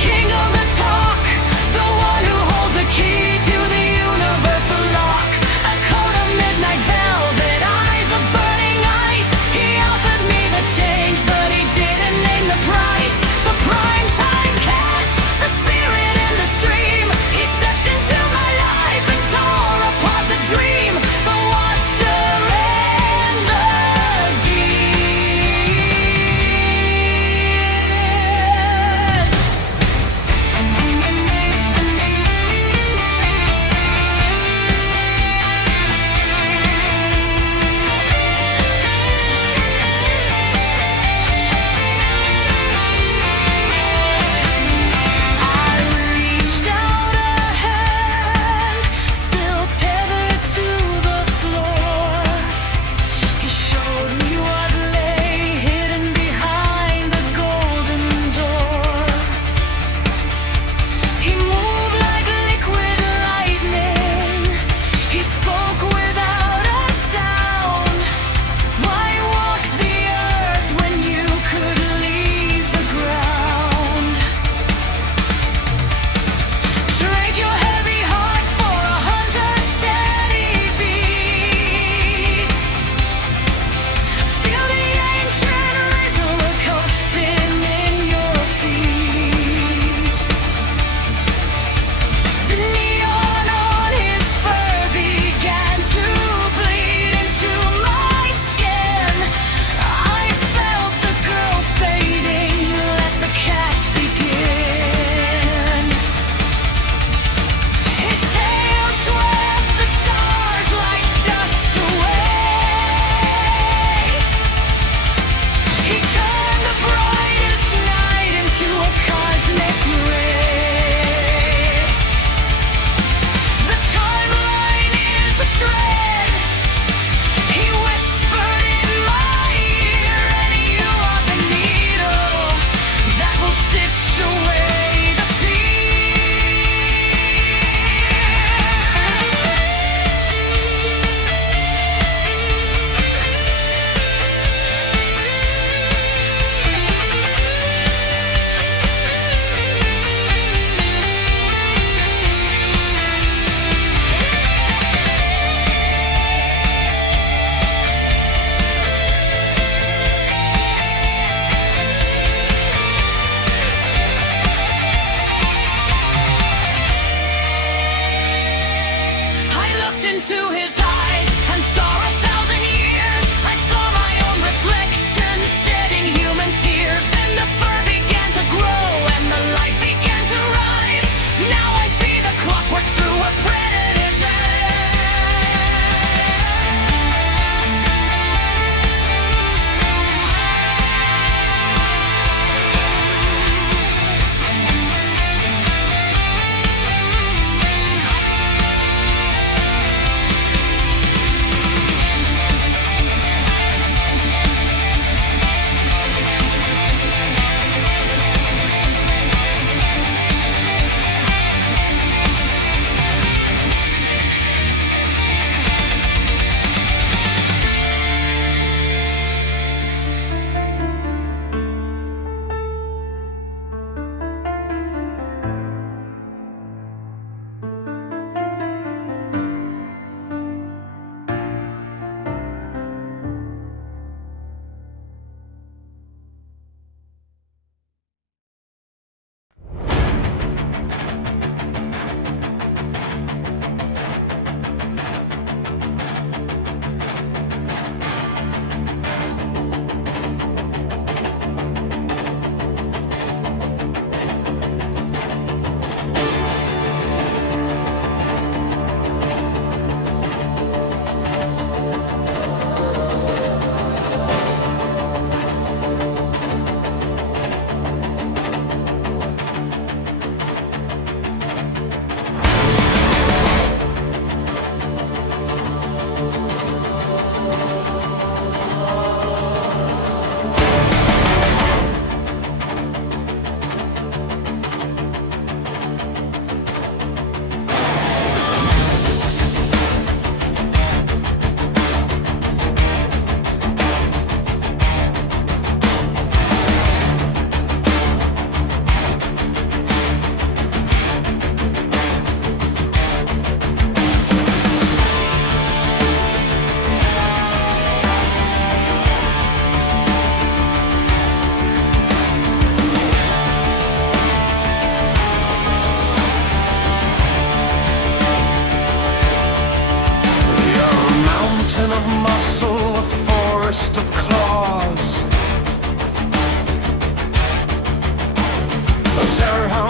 king of the talk, the one who holds the key to the universal lock. A coat of midnight velvet, eyes of burning ice. He offered me the change, but he didn't name the price. The prime time catch, the spirit in the stream. He stepped into my life and tore apart the dream. The watcher and the geese.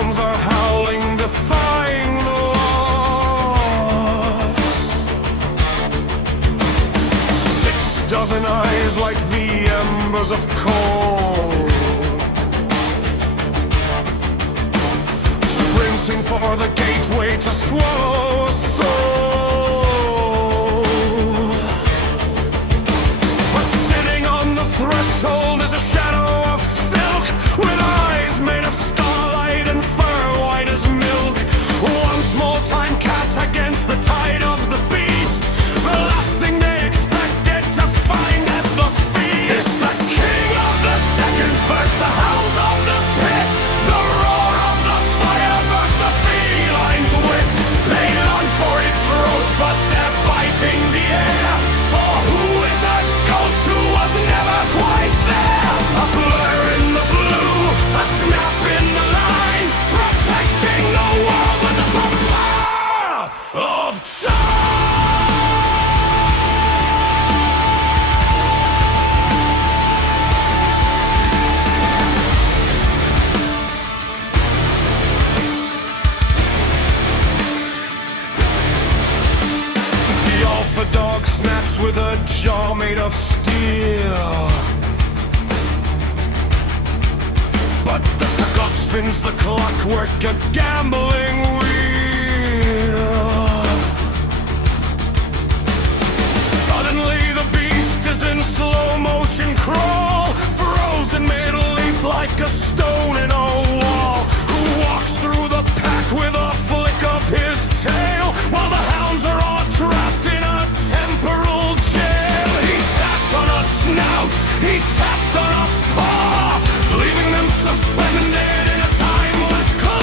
hellhounds are howling, defying the laws. 6 dozen eyes like the embers of coal, sprinting for the gateway to swallow a soul. But sitting on the threshold is a shadow of silk, with eyes made of starlight and fur white as milk. One small time cat against the tide of the beast, the last thing they expected to find at the feast. It's the king of the seconds versus the hounds of the pit, the roar of the fire versus the feline's wit. They lunge for his throat, but they're biting the air. For who is a ghost who was never quite there? A blur in the blue, a snap in the line, protecting the world with the power of time. The alpha dog snaps with a jaw made of steel, but the pickup spins the clockwork, a gambling wheel. Suddenly the beast is in slow motion crawl, frozen mid-leap like a stone in a wall. Who walks through the pack with a flick of his tail, while the hounds are all trapped in a temporal jail. He taps on a snout, he taps on a paw, leaving them suspended in a timeless claw.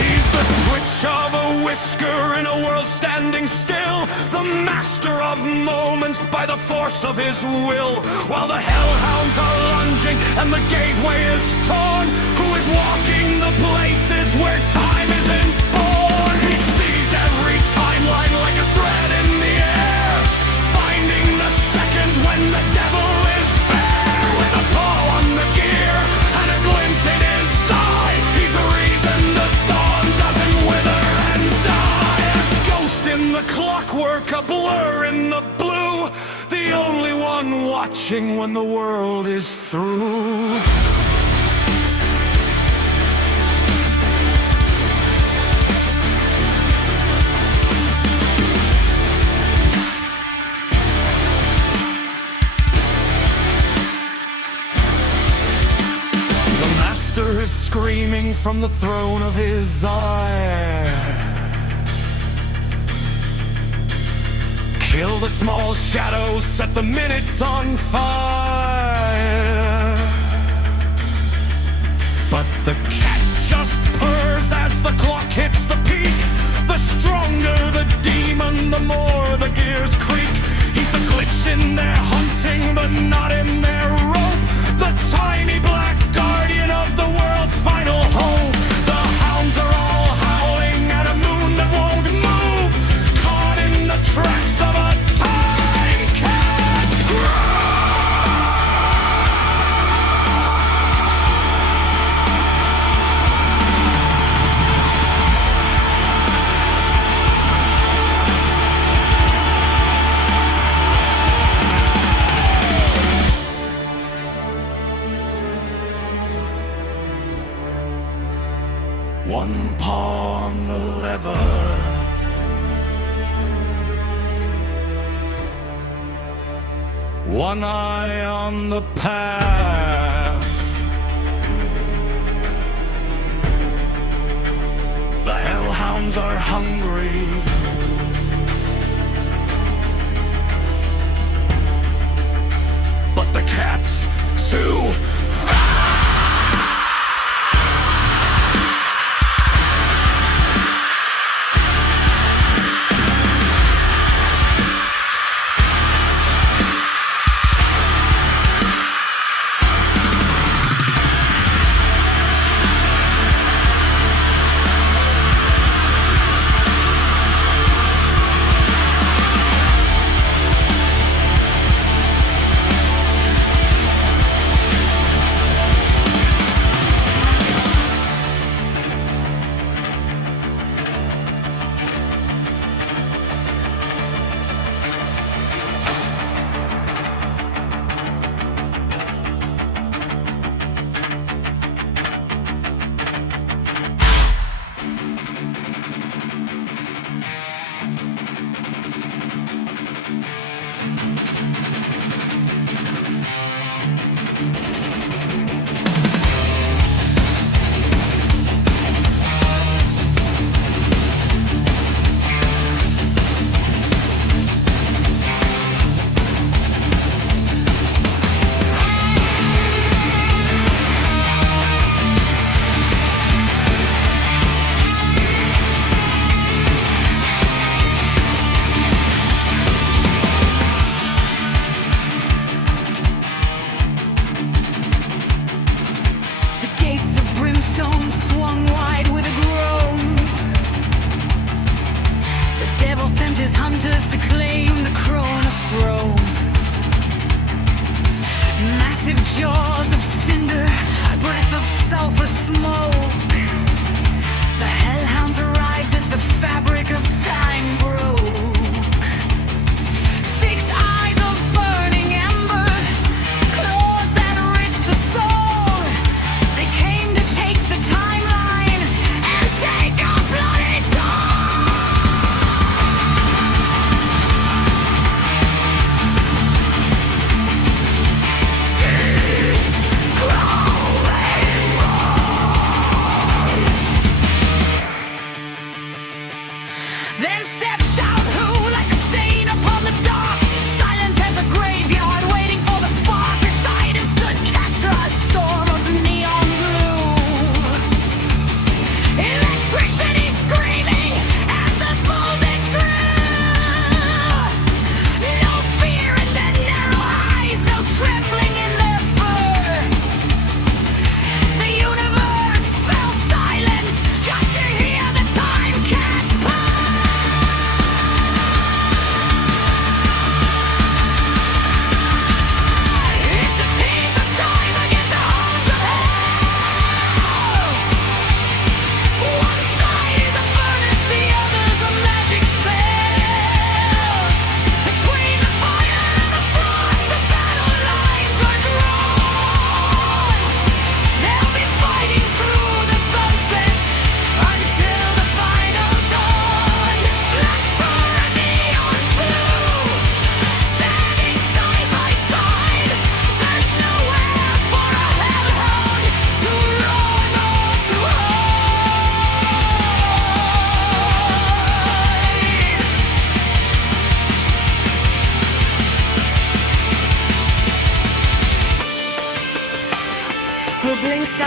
He's the twitch of a whisker in a world standing still, the master of moments by the force of his will. While the hellhounds are lunging and the gateway is torn, who is walking the places where time isn't born? He sees every timeline like a thread in the air, finding the second when the devil is bare. With a paw on the gear and a glint in his eye, he's the reason the dawn doesn't wither and die. A ghost in the clockwork, a blur in the blue, the only one watching when the world is through. The master is screaming from the throne of his ire. Kill the small shadows, set the minutes on fire. But the cat just purrs as the clock hits the peak. The stronger the demon, the more the gears creak. He's the glitch in their hunting, the knot in their rope, the tiny black guardian of the world's final hope. The hounds are all howling at a moon that won't move, caught in the tracks of a time cat's grave. One paw on the lever, one eye on the past. The hellhounds are hungry, but the cat's too fast.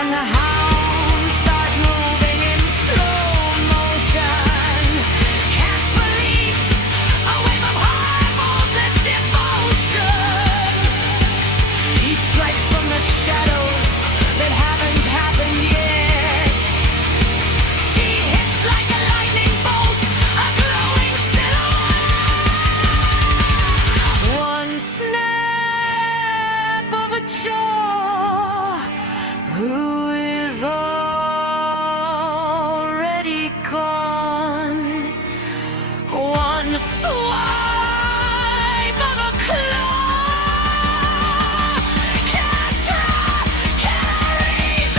and the hounds start moving in slow motion. Cats release a wave of high voltage devotion. He strikes from the shadows that haven't happened yet. She hits like a lightning bolt, a glowing silhouette. One snap of a jaw, who is already gone. One swipe of a claw, Catra carries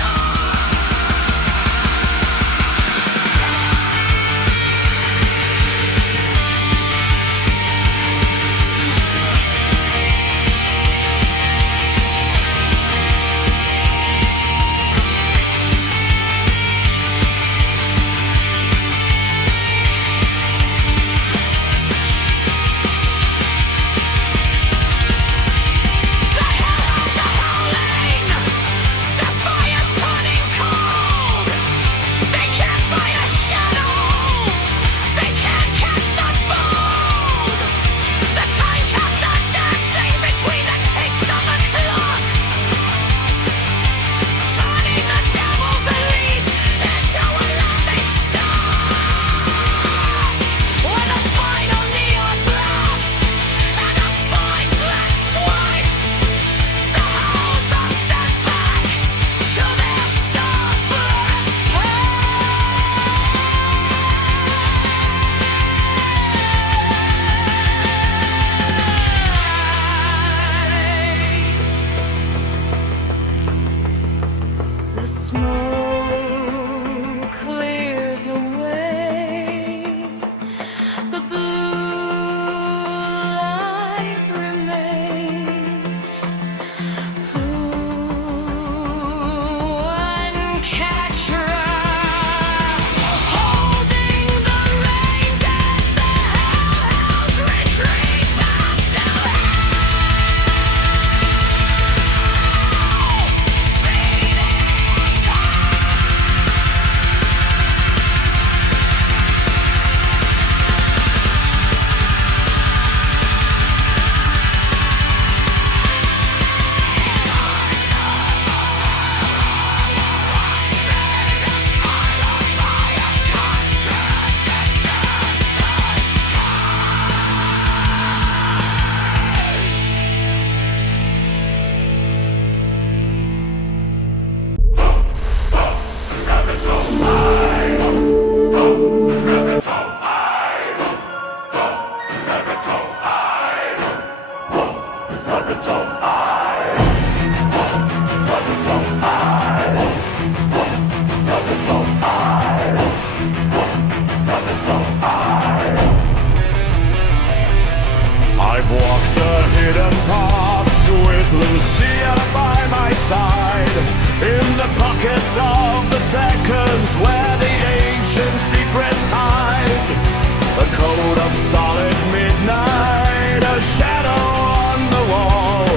The hellhounds are howling, the fire's turning cold. They can't buy a shadow, they can't catch the bolt. The time caps are dancing between the ticks of the clock, turning the devil's elite into a laughing stock. With a final neon blast and a fine black swipe, the hounds are sent back to their sulphurous prey. The smoke clears away, the blue light remains. One Catra holding the reins as the hellhounds retreat back to I've walked the hidden paths with Lucia by my side, in the pockets of the seconds where the ancient secrets hide. A code of solid midnight, a shadow on the wall.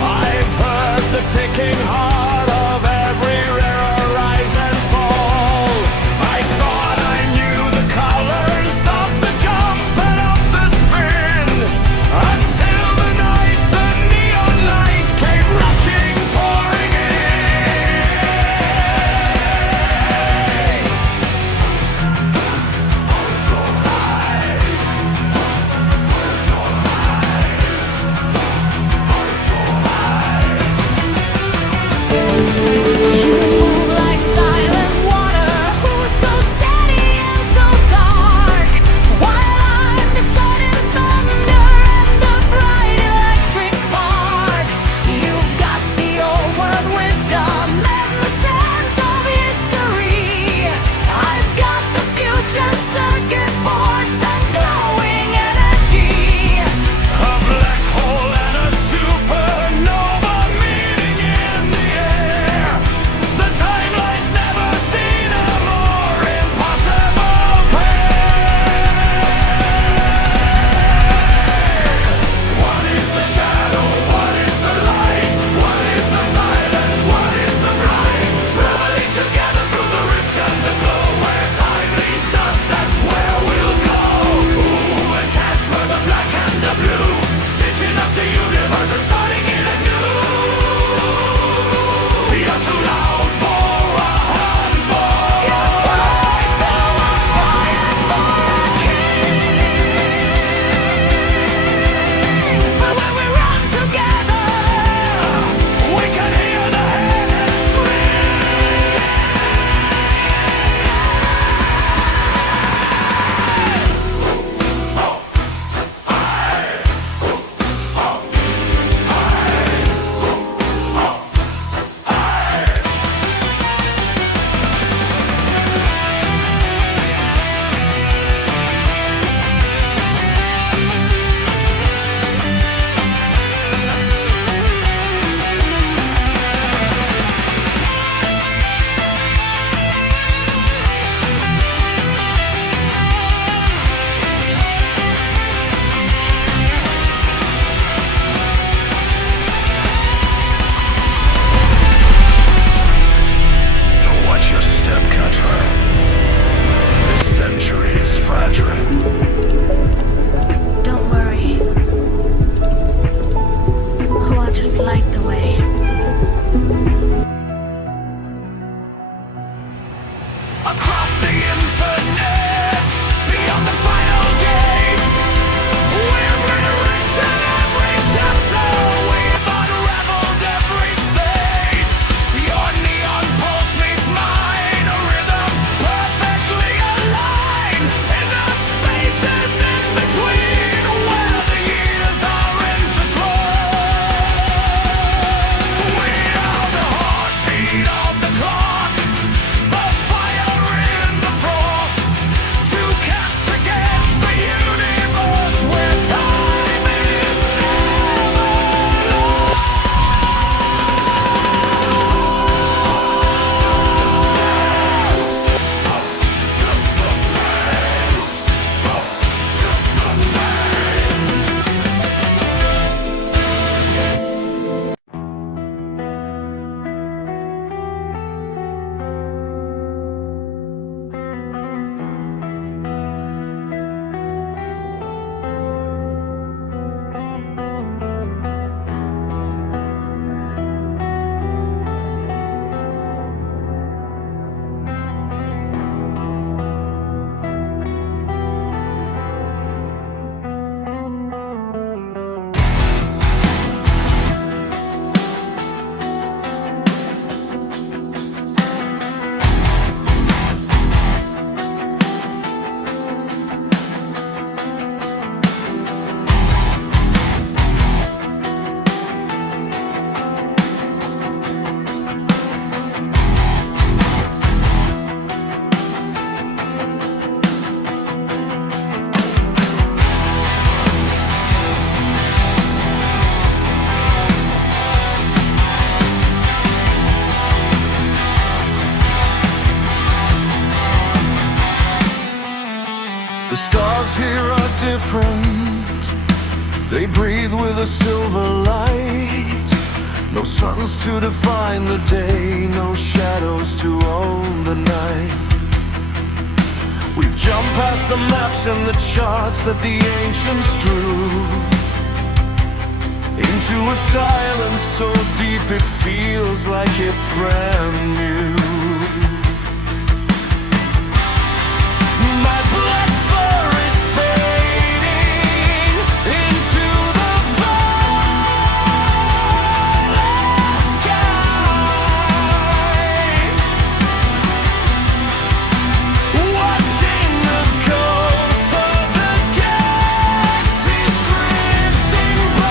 I've heard the ticking heart of every rare rise and fall. I thought I knew the colors of the jump and of the spin, until the night the neon light came rushing, pouring in. across the infinite, beyond the final gate. We've rewritten every chapter, we've unraveled every fate. Your neon pulse meets mine, a rhythm perfectly aligned in the spaces in between, where the years are intertwined. We are the heartbeat of the clock, the fire in the frost, two cats against the universe, where time is never lost. The stars here are different. They breathe with a silver light. No suns to define the day, no shadows to own the night. We've jumped past the maps and the charts that the ancients drew, into a silence so deep it feels like it's brand new. My blood fur is fading into the violet sky, watching the ghosts of the galaxies drifting by.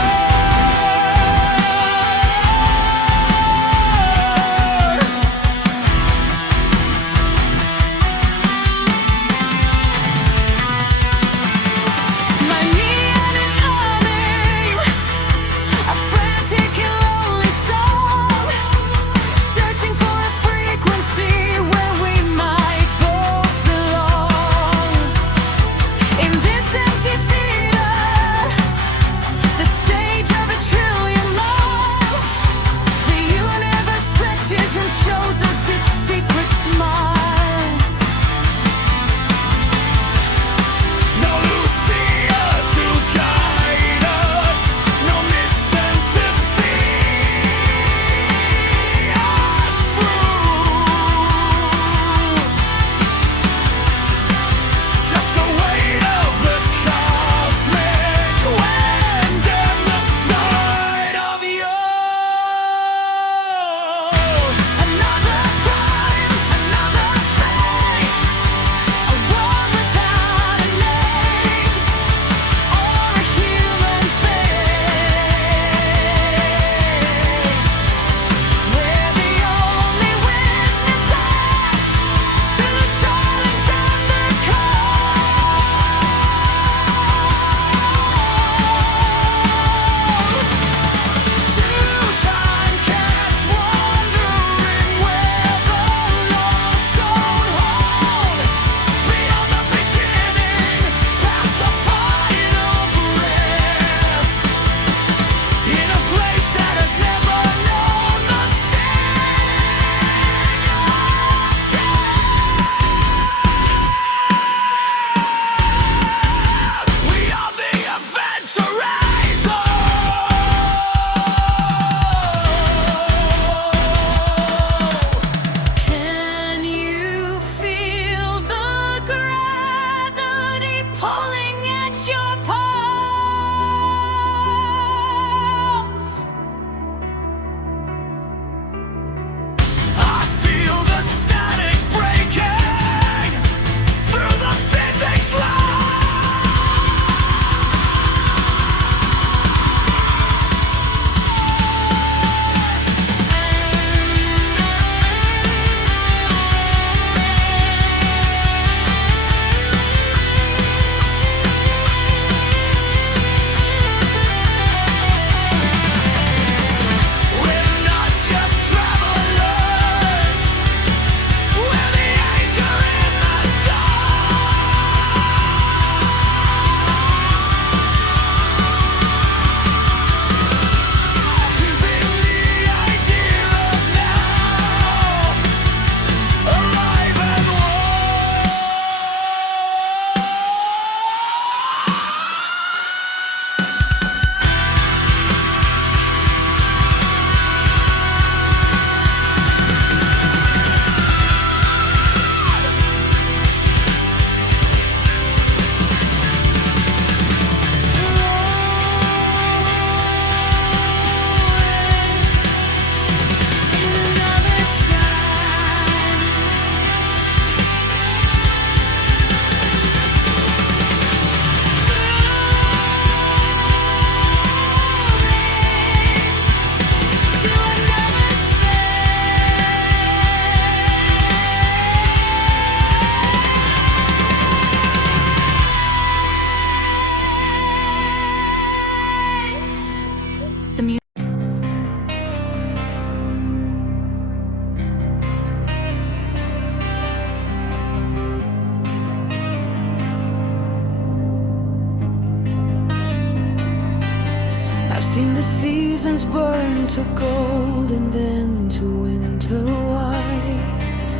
seen the seasons burn to gold and then to winter white.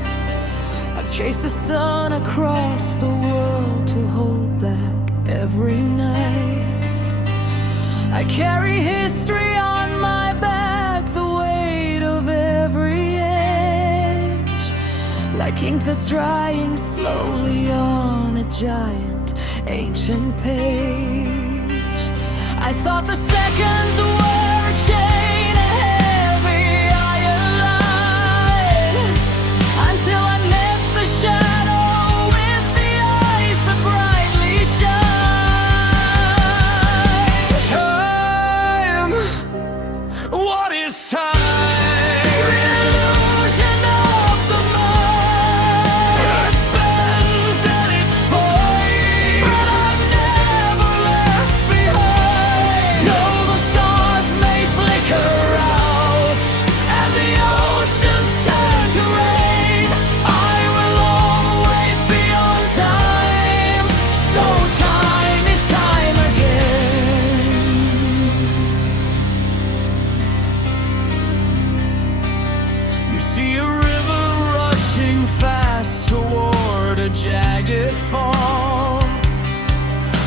I've chased the sun across the world to hold back every night. I carry history on my back, the weight of every age, like ink that's drying slowly on a giant ancient page. I thought the seconds were a chain, a heavy iron line, until I met the shadow with the eyes that brightly shine. Time, what is time? Illusion of the mind. It bends and it fades, But I'm never left behind. though the stars may flicker out and the oceans turn to rain, I will always be on time. So time is time again. you see a river rushing fast toward a jagged fall.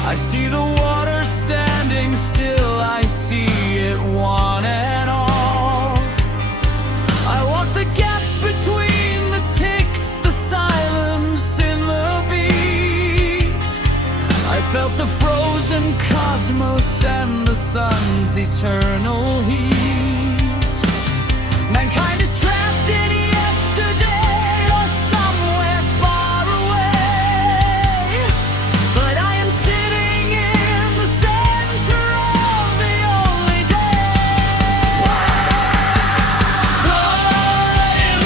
I see the water standing still, I see it one and all. I walk the gaps between the ticks, the silence in the beat. I felt the frozen cosmos and the sun's eternal heat. Mankind is trapped in yesterday or somewhere far away, but I am sitting in the center of the only day. Time,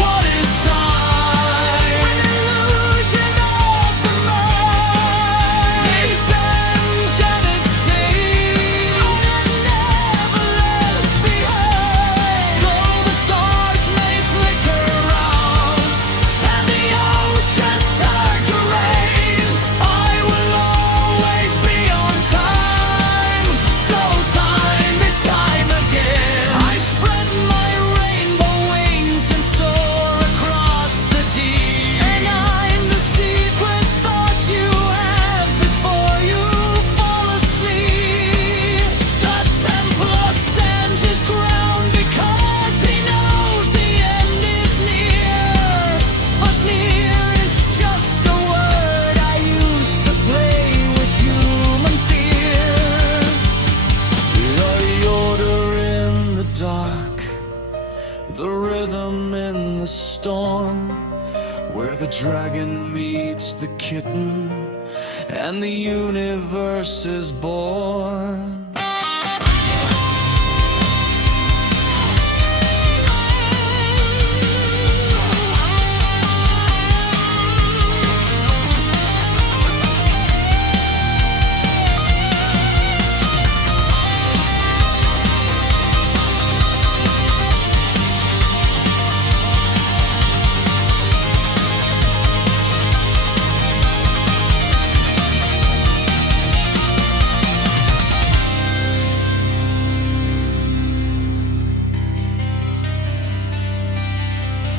what is time? An illusion of the mind. It bends and it fades, I'm never left behind. though the stars may flicker out and the oceans turn to rain, I will always be on time. So time is time again. I spread my rainbow wings and soar across the deep. And I'm the secret thought you have before you fall asleep. The Templar stands his ground because he knows the end is near. But near is just a word I use to play with human fear. You're the order in the dark, the rhythm in the storm, where the dragon meets the kitten and the universe is born.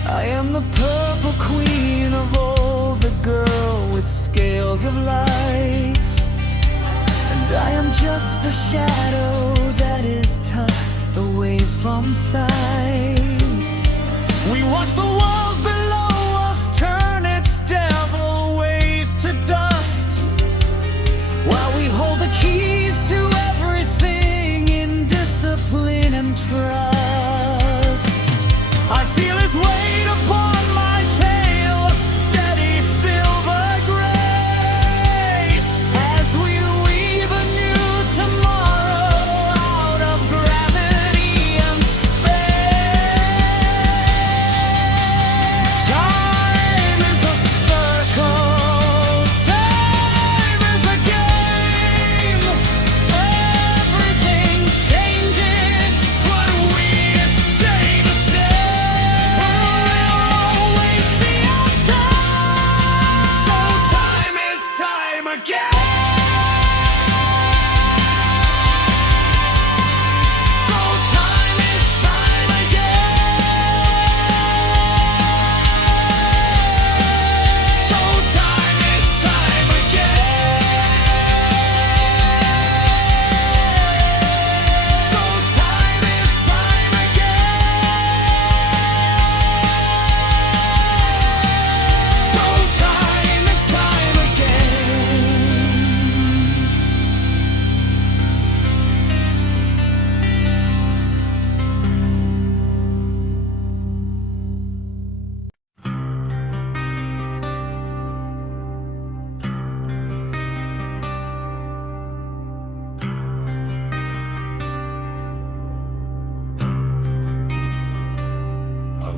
I am the purple queen of old, the girl with scales of light, and I am just the shadow that is tucked away from sight. We watch the world below us turn its devil ways to dust, while we hold the keys to everything in discipline and trust. I feel his weight upon my tail, a steady silver grace, as we weave a new tomorrow out of gravity and space. Time is a circle, time is a game. Everything changes, but we stay the same. We'll always be on time. So time is time again.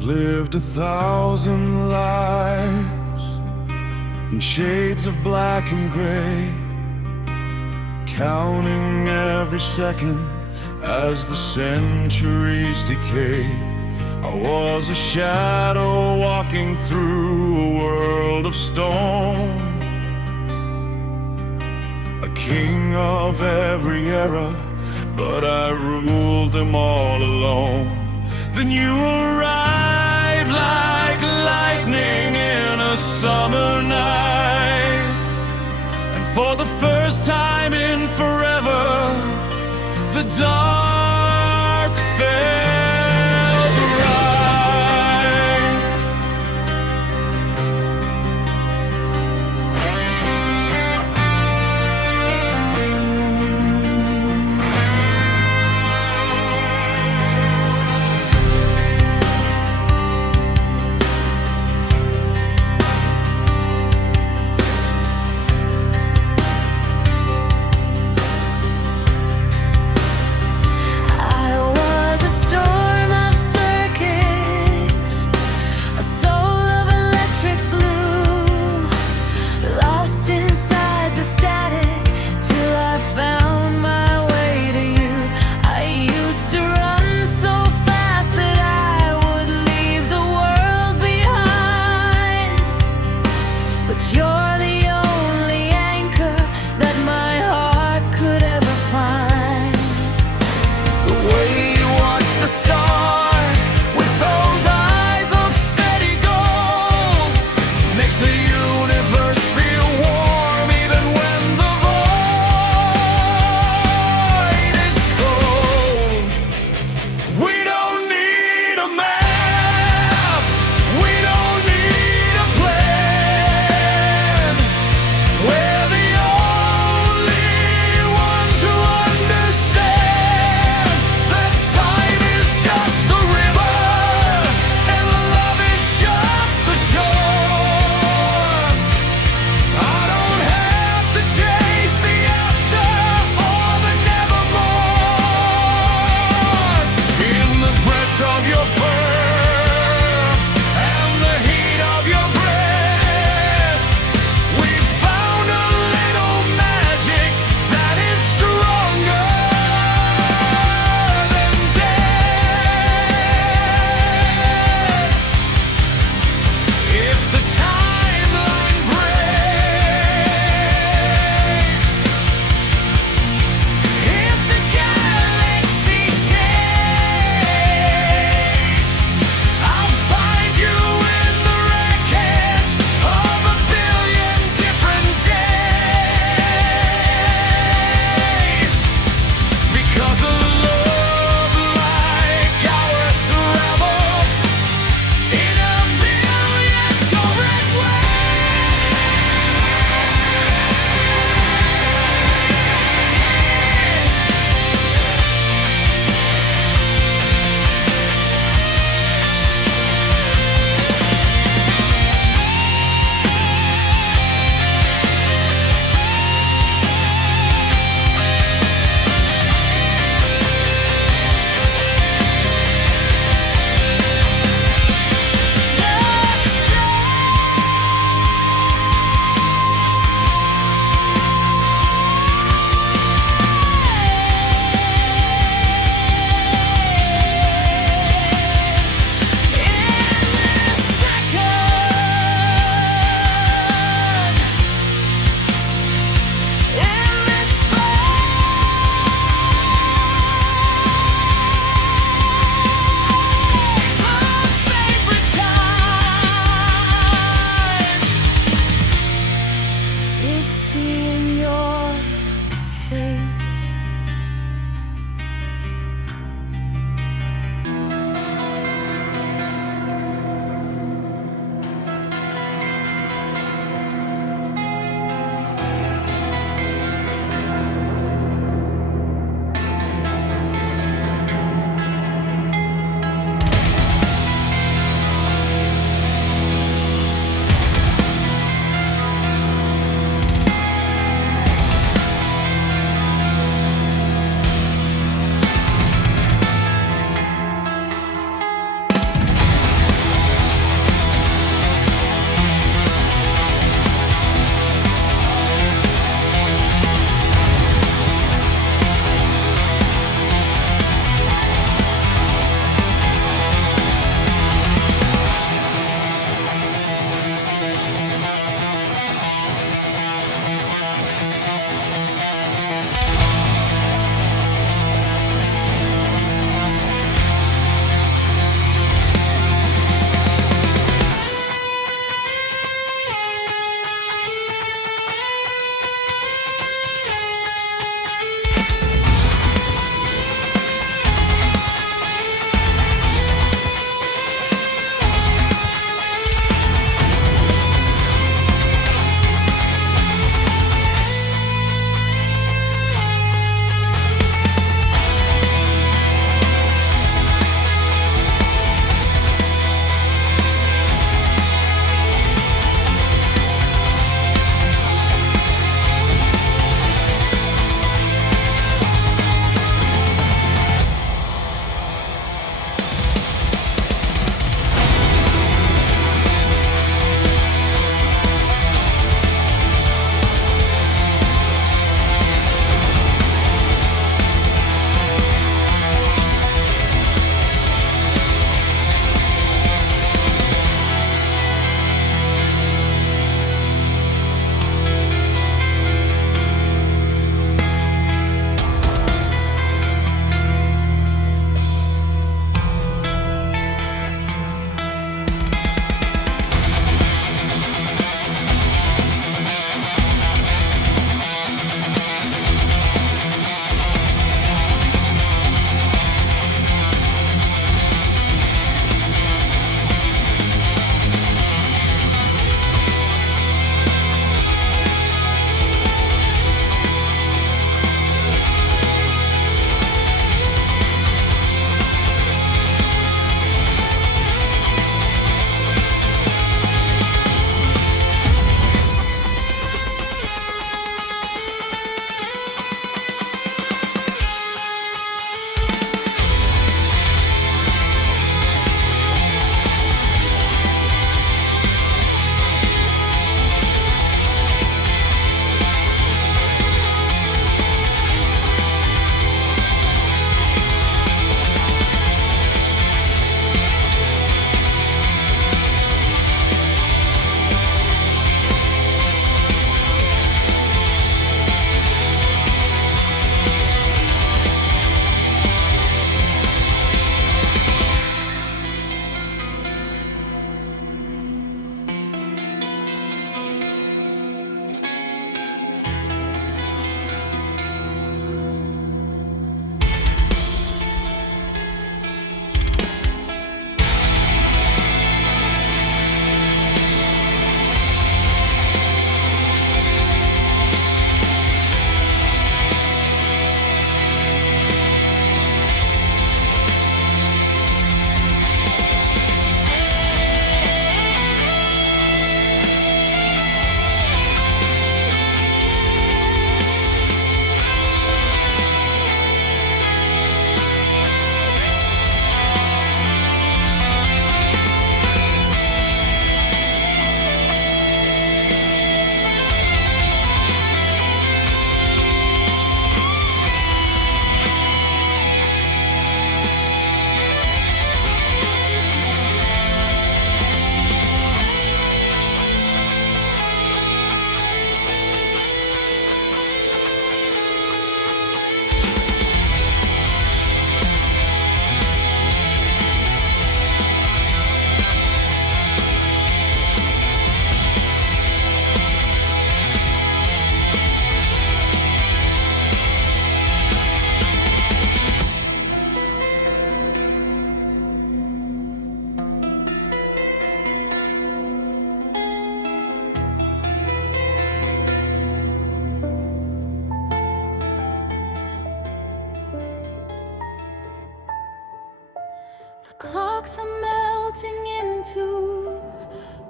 lived 1,000 lives in shades of black and gray, counting every second as the centuries decay. I was a shadow walking through a world of stone, a king of every era, but I ruled them all alone. Then you arrived like lightning in a summer night, and for the first time in forever, the dark felt right.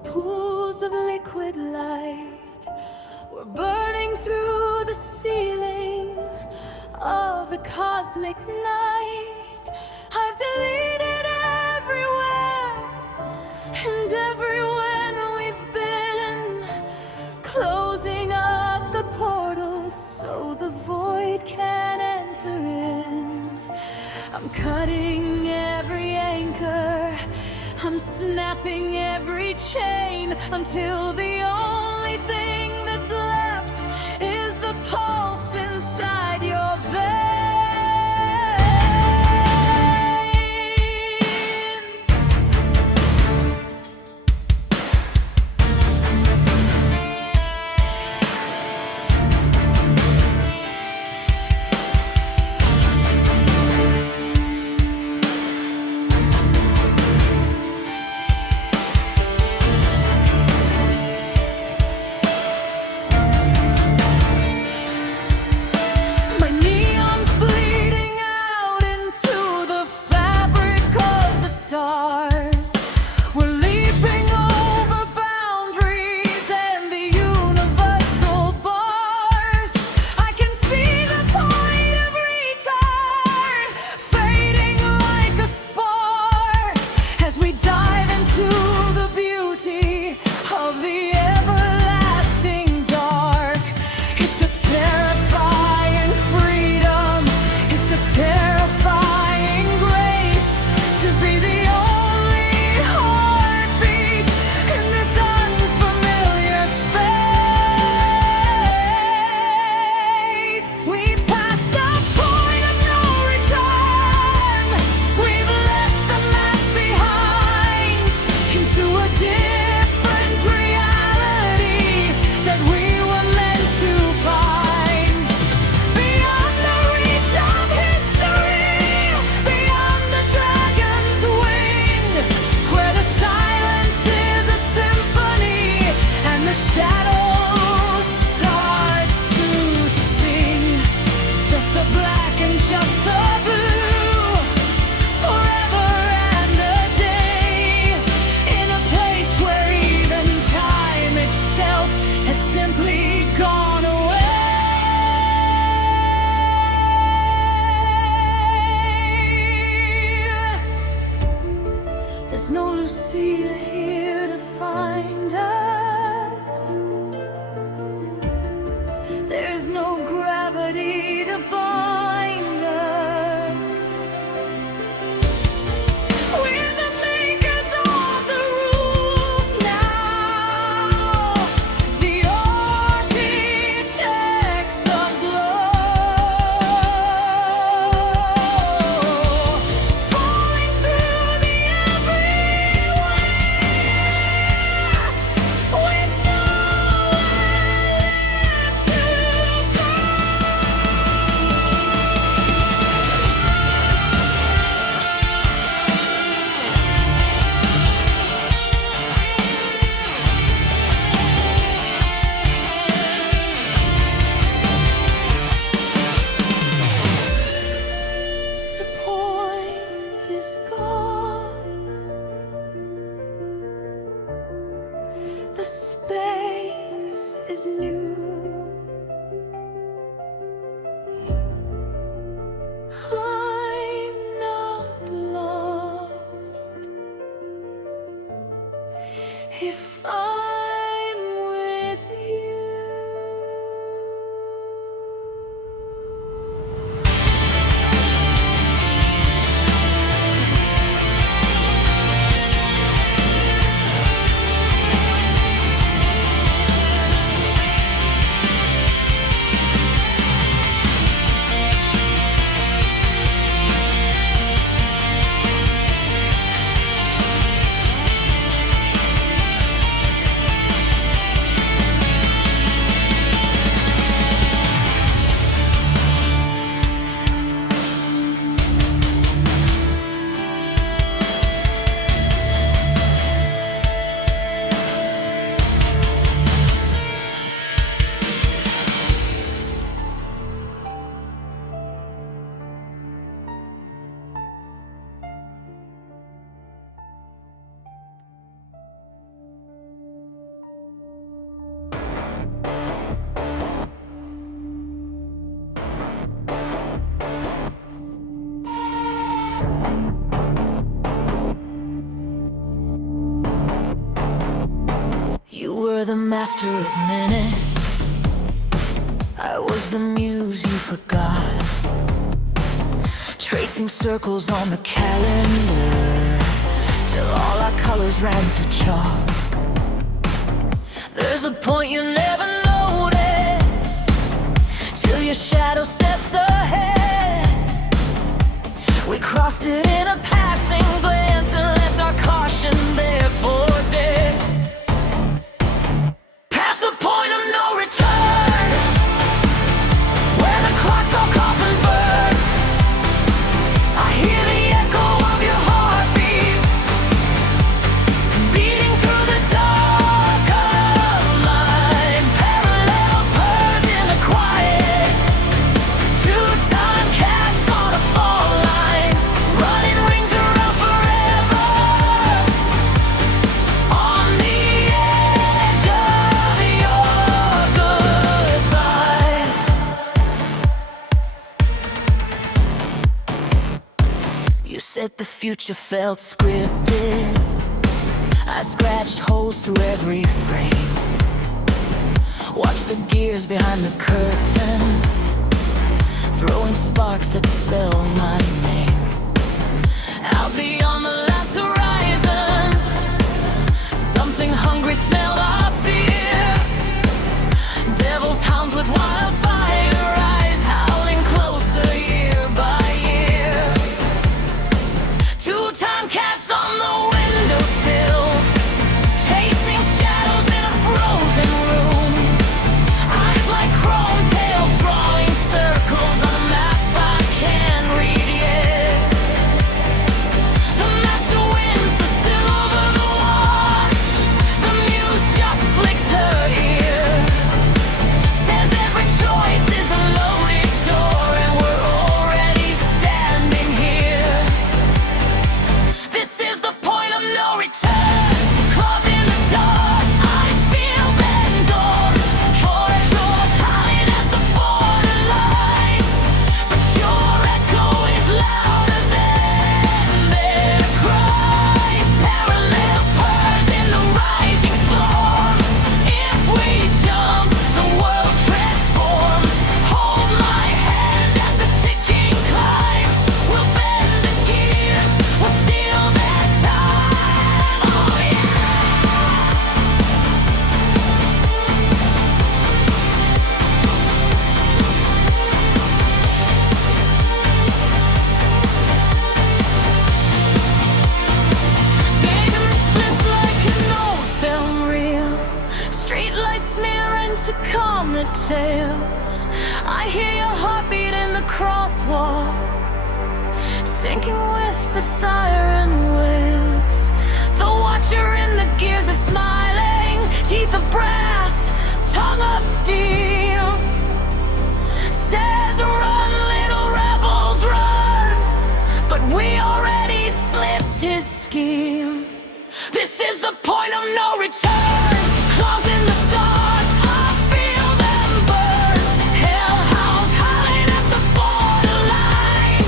pools of liquid light were burning through the ceiling of the cosmic night. I've deleted everywhere and everywhere we've been, closing up the portals so the void can enter in. I'm cutting every anchor, I'm snapping every chain, until the only thing that's left is the pulse inside your vein. My neon's bleeding out into the fabric of the stars. We're leaping over boundaries and the universal bars. I can see the point of retard fading like a spark as we dive into the beauty of the everlasting dark. It's a terrifying freedom, it's a terrifying grace to be the only heartbeat in this unfamiliar space. We passed the point of no return, we've left the map behind into a different reality that we were meant to find. Beyond the reach of history, beyond the dragon's wing, where the silence is a symphony and the shadows start soon to sing. Just the black and just the blue, forever and a day, in a place where even time itself has simply gone away. There's no Lucia here to find us. There's no gravity to bind us. We're the makers of the rules now, the architects of glow, falling through the everywhere with nowhere left to go. The point is gone. The space is new. I'm not lost if I'm with you. master of minutes. I was the muse you forgot, tracing circles on the calendar till all our colors ran to chalk. There's a point you never notice till your shadow steps ahead. We crossed it in a passing glance and left our caution there for dead. Past the point of no return, where the clocks all cough and burn. I hear the echo of your heartbeat beating through the dark of mine. Parallel purrs in the quiet, two-time cats on a fall line, running rings around forever on the edge of your goodbye. You said the future felt scripted. I scratched holes through every frame, watched the gears behind the curtain, throwing sparks that spell my name. Out beyond the last horizon, something hungry smelled our fear. Devil's hounds with wildfire eyes, howling closer year by year. Two-time cats on the windowsill, chasing shadows in a frozen room. Eyes like chrome tails drawing circles on a map I can't read yet. The master wins the silver watch, the muse just flicks her ear, says every choice is a loaded door and we're already standing here. This is the point of no return. Claws in the dark, I feel them gone. Corridors howling at the borderline, but your echo is louder than their cries. Parallel purrs in the rising storm. If we jump, the world transforms. Hold my hand as the ticking climbs. We'll bend the gears, we'll steal that time. Oh yeah. Memory splits like an old film reel, streetlights smear into comet tales. I hear your heartbeat in the crosswalk, sinking with the siren waves. The watcher in the gears is smiling, teeth of brass, tongue of steel. Says run, little rebels, run, but we already slipped his scheme. This is the point of no return. Claws in the dark, I feel them burn. Hellhounds howling at the borderline,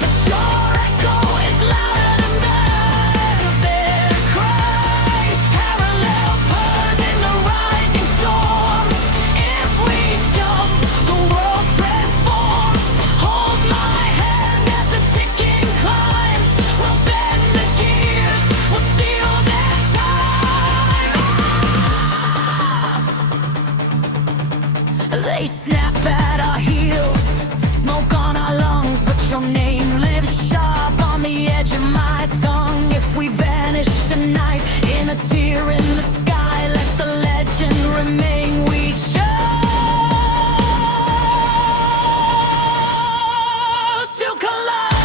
but your echo is louder than their cries. Parallel purrs in the rising storm. If we jump, the world transforms. Hold my hand as the ticking climbs. We'll bend the gears, we'll steal their time. They snap at our heels, smoke on our lungs, but your name lives sharp on the edge of my tongue. If we vanish tonight in a tear in the sky, let the legend remain. We chose to collide.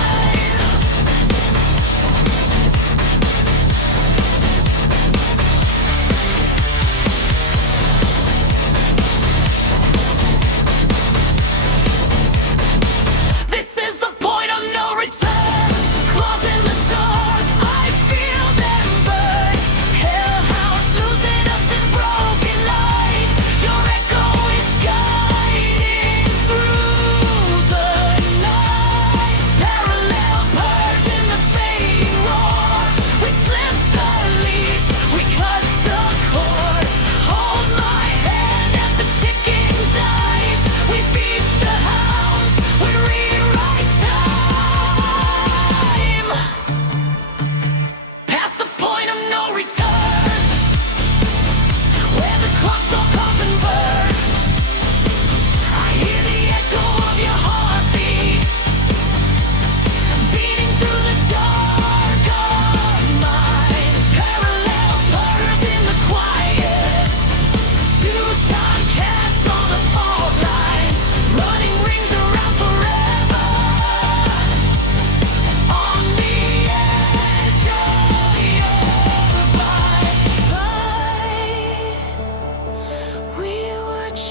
This is the point of no return. Claws in the dark, I feel them burn. Hellhounds lose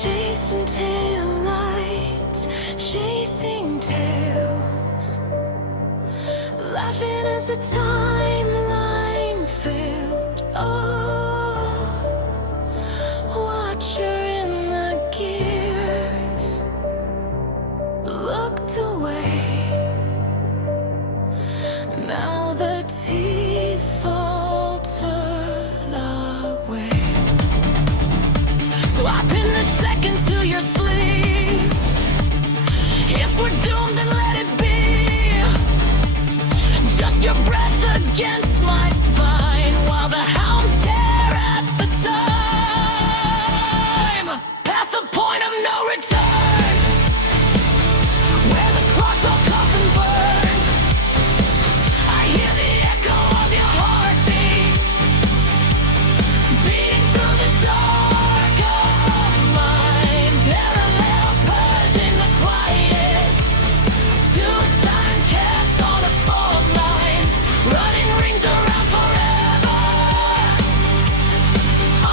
chasing tail lights, chasing tails, laughing as the timeline filled. Oh, watcher in the gears looked away. Now the teeth all turn away. So I pin the second to your sleeve. If we're doomed, then let it be. Just your breath against my spine while the hounds tear at the time. Past the point of no return, where the clocks all cough and burn. I hear the echo of your heartbeat beating through the dark of mine. Parallel purrs in the quiet, two time cats on a fault line, running rings around forever,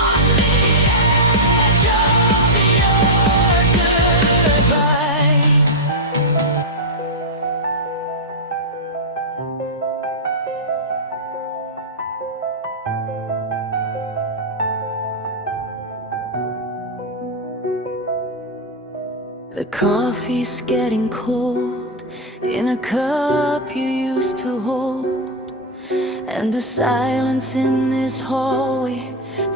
on the edge of your goodbye. The coffee's getting cold in a cup you used to hold, and the silence in this hallway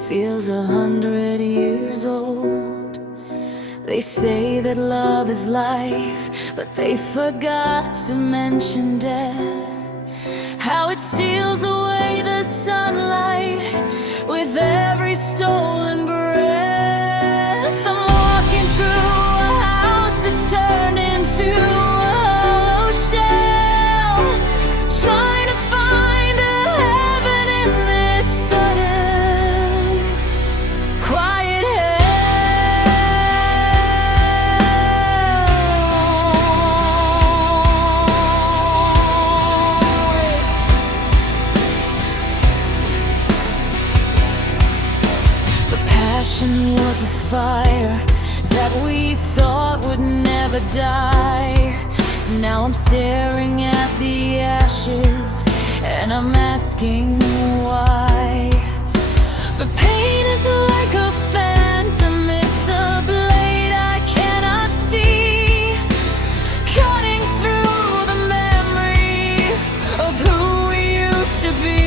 feels 100 years old. They say that love is life, but they forgot to mention death, how it steals away the sunlight with every stolen breath. I'm walking through a house that's turned into a hollow shell, trying to find a heaven in this sudden quiet hell. The passion was a fire that we thought would never die. Now I'm staring at the ashes and I'm asking why. The pain is like a phantom, it's a blade I cannot see, cutting through the memories of who we used to be.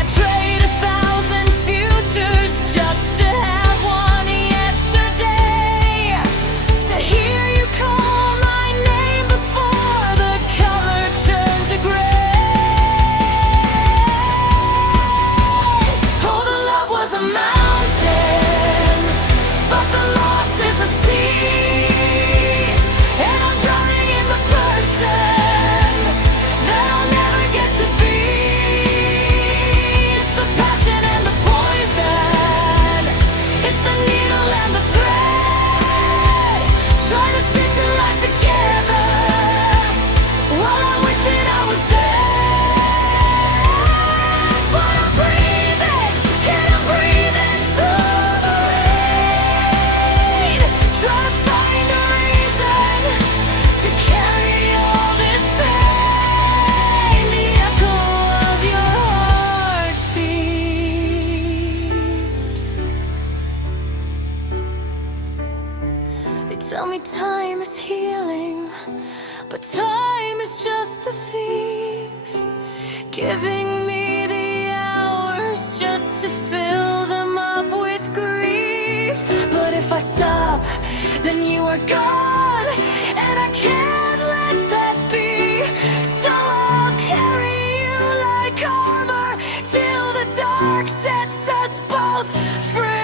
I trade 1,000 futures just to have one yesterday, to hear you call my name before the color turned to gray. Oh, the love was a mountain, but the loss is a sea, and I'm drowning in the person that I'll never get to be. It's the passion and the poison, it's the needle and the thread, trying to stitch a life together while I'm wishing I was dead. But I'm breathing, and I'm breathing through the rain, trying to find a reason to carry all this pain, the echo of your heartbeat. They tell me time is healing, but time is just a thief, giving me the hours just to fill them up with grief. But if I stop, then you are gone, and I can't let that be. So I'll carry you like armor till the dark sets us both free.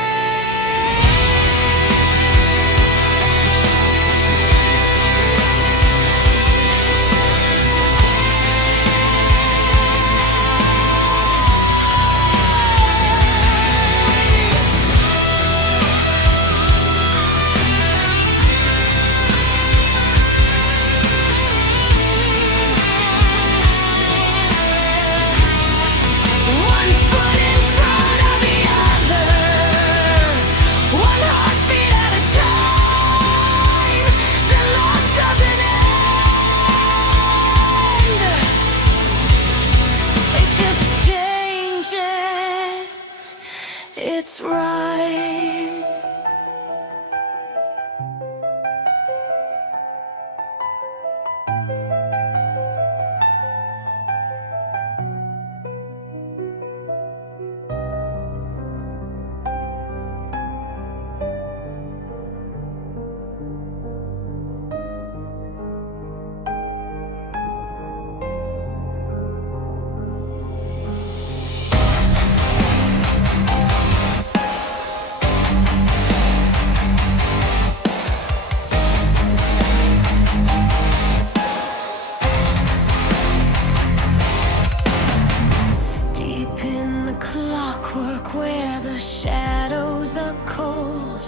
the cold.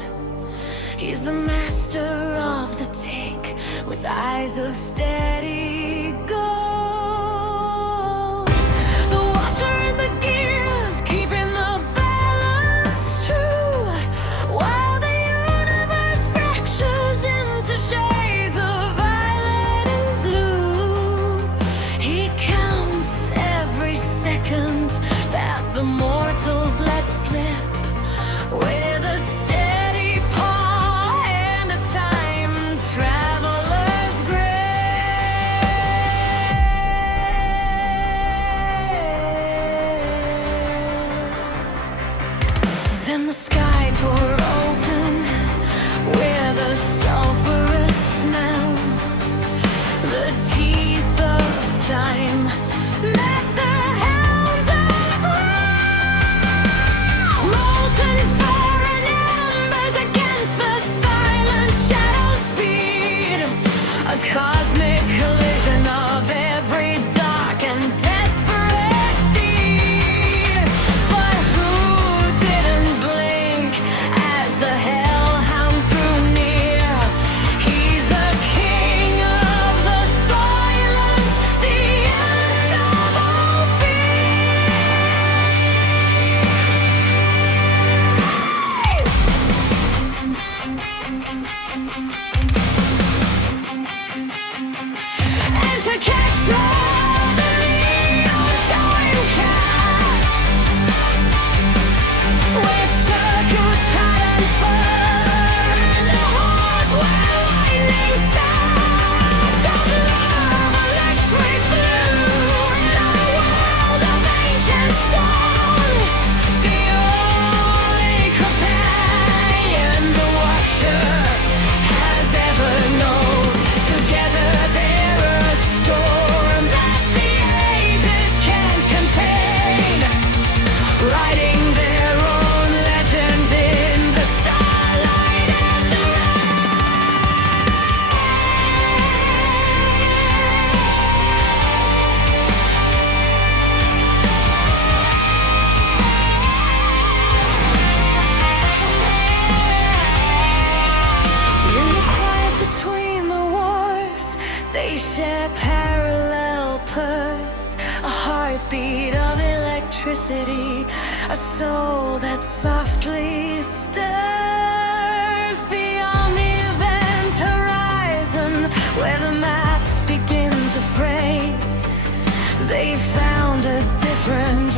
He's the master of the take, with eyes of steady gold. The watcher in the gears, keeping the balance true, while the universe fractures into shades of violet and blue. He counts every second that the mortals let slip, with a steady paw and a time traveler's grave. Then the sky tore open with a sulfurous smell. The teeth of time met the hands of molten foreign embers against the silent shadow speed. A cosmic collision of every dark and desperate deed. But who didn't blink as the hellhounds drew near? He's the king of the silence, the end of all fear. And to catch all the neon-towing cat, with circuit pattern fur and a heart where lightning sounds of love, electric blue, in a world of ancient stone. The only companion the watcher has ever known. Together they're a storm that the ages can't contain, writing their own legend in the starlight and the in the quiet between the wars, they share parallel purrs, a heartbeat of electricity, a soul that softly stirs beyond the event horizon, where the maps begin to fray. They found a different